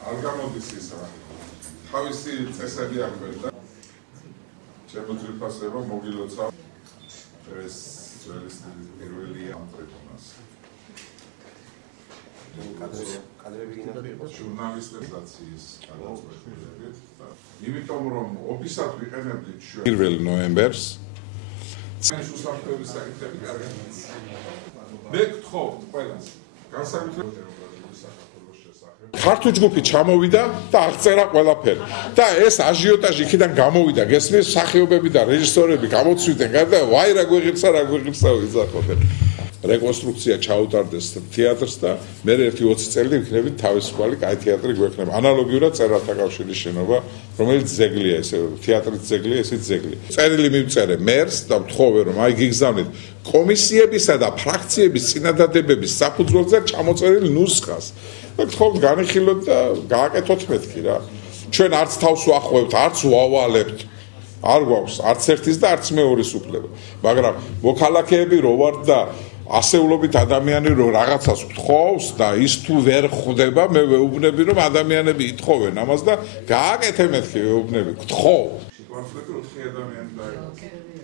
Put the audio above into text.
არ გამოდის ის რა. თავისი წესები აკვირდა. ჩემო ძვირფასებო მოგილოცა ეს ძველი სტილის პირველი ამ ტრიბუნას. კადრები გინდა ჟურნალისტებსაციის გადაწყვეტილებით. იმიტომ რომ ოფისად ვიყენებდით ჩვენ 1 ნოემბერს უსაფრთხოების საკითხები კარგად. მე გთხოვთ ყველას განსაკუთრებით ქართულ ჯგუფი ჩამოვიდა და აღწერა ყველაფერი. და ეს აჟიოტაჟი იქიდან გამოვიდა, გესმის სახეობები და რეჟისორები გამოცვიდნენ გარდა, ვაი რა გვიღირსა ვიზახობენ. რეკონსტრუქცია ჩაუტარდეს თეატრს და მე 1-20 წელი ვიქნებით თავისუფალი კაი თეატრი გვექნება. ანალოგიურად წერალთა კავშირის შენობა, რომელიც ძეგლია, ესე თეატრის ძეგლია, ესეც ძეგლია. წერილი მივწერე მერს და ვთხოვე რომ აი გიგზავნით კომისიებისა და ფრაქციების წინადადებების საფუძველზე ჩამოწერილ ნუსხას. და გთხოვთ განიხილოთ და გააკეთოთ მეთქი რა. ჩვენ არც თავს ვახვევთ, არც ვავალებთ. არ გვაქვს არც ერთის და არც მეორის უფლება. მაგრამ მოქალაქეები რო ვართ და ასეულობით ადამიანი რო რაღაცას ვთხოვს და ის თუ ვერ ხვდება, მე ვეუბნები რომ ადამიანები ითხოვენ ამას და გააკეთე მეთქი ვეუბნები. გთხოვ. სიტუაცია 4 ადამიანი დაიღო.